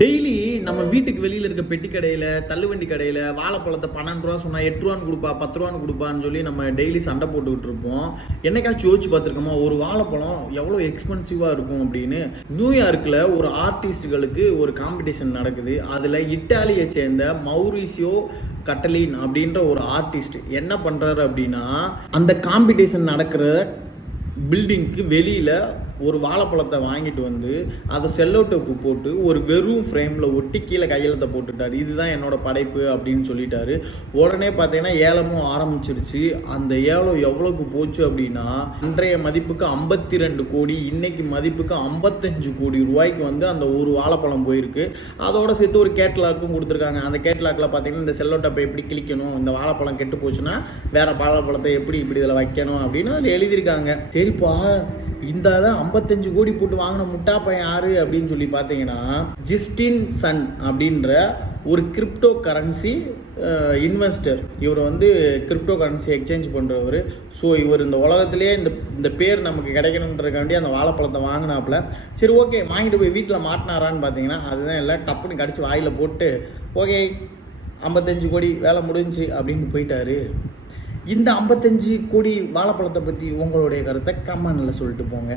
Daily நம்ம வீட்டுக்கு வெளியில் இருக்க பெட்டி கடையில், தள்ளுவண்டி கடையில் வாழைப்பழத்தை 12 ரூபா சொன்னால் 8 ரூபான்னு கொடுப்பா, 10 ரூபான்னு கொடுப்பான்னு சொல்லி நம்ம டெய்லி சண்டை போட்டுக்கிட்டு இருப்போம். என்னைக்காச்சும் யோசிச்சு பார்த்துருக்கோமா, ஒரு வாழைப்பழம் எவ்வளோ எக்ஸ்பென்சிவாக இருக்கும் அப்படின்னு? நியூயார்க்கில் ஒரு ஆர்டிஸ்டுகளுக்கு ஒரு காம்படிஷன் நடக்குது. அதில் இட்டாலியை சேர்ந்த மௌரிசியோ கட்டலின் அப்படின்ற ஒரு ஆர்டிஸ்ட் என்ன பண்ணுறாரு அப்படின்னா, அந்த காம்படிஷன் நடக்கிற பில்டிங்க்கு வெளியில் ஒரு வாழைப்பழத்தை வாங்கிட்டு வந்து அதை செல்லோ டேப்பு போட்டு ஒரு வெறும் ஃப்ரேமில் ஒட்டி கீழே கையெழுத்தை போட்டுட்டார். இதுதான் என்னோட படைப்பு அப்படின்னு சொல்லிட்டாரு. உடனே பார்த்தீங்கன்னா ஏலமும் ஆரம்பிச்சிருச்சு. அந்த ஏலம் எவ்வளோக்கு போச்சு அப்படின்னா, அன்றைய மதிப்புக்கு 52 கோடி, இன்னைக்கு மதிப்புக்கு 55 கோடி ரூபாய்க்கு வந்து அந்த ஒரு வாழைப்பழம் போயிருக்கு. அதோட சேர்த்து ஒரு கேட்லாக்கும் கொடுத்துருக்காங்க. அந்த கேட்லாக்கில் பார்த்தீங்கன்னா இந்த செல்லோ டேப்பை எப்படி கிளிக்கணும், இந்த வாழைப்பழம் கெட்டு போச்சுன்னா வேற வாழைப்பழத்தை எப்படி இப்படி இதில் வைக்கணும் அப்படின்னு அதில் எழுதியிருக்காங்க. சரிப்பா, இந்த 55 கோடி போட்டு வாங்கின முட்டா பையன் யாரு அப்படின்னு சொல்லி பார்த்தீங்கன்னா, ஜஸ்டின் சன் அப்படின்ற ஒரு கிரிப்டோ கரன்சி இன்வெஸ்டர். இவர் வந்து கிரிப்டோ கரன்சி எக்ஸ்சேஞ்ச் பண்ணுறவர். ஸோ இவர் இந்த உலகத்திலேயே இந்த பேர் நமக்கு கிடைக்கணுன்றதுக்காண்டி அந்த வாழைப்பழத்தை வாங்கினாப்புல. சரி, ஓகே, வாங்கிட்டு போய் வீட்டில் மாட்டினாரான்னு பார்த்தீங்கன்னா அதுதான் இல்லை. டப்புன்னு கடிச்சு வாயில் போட்டு ஓகே 55 கோடி வேலை முடிஞ்சு அப்படின்னு போயிட்டாரு. இந்த 55 கோடி வாழைப்பழத்தை பற்றி உங்களுடைய கருத்தை கமெண்டில் சொல்லிட்டு போங்க.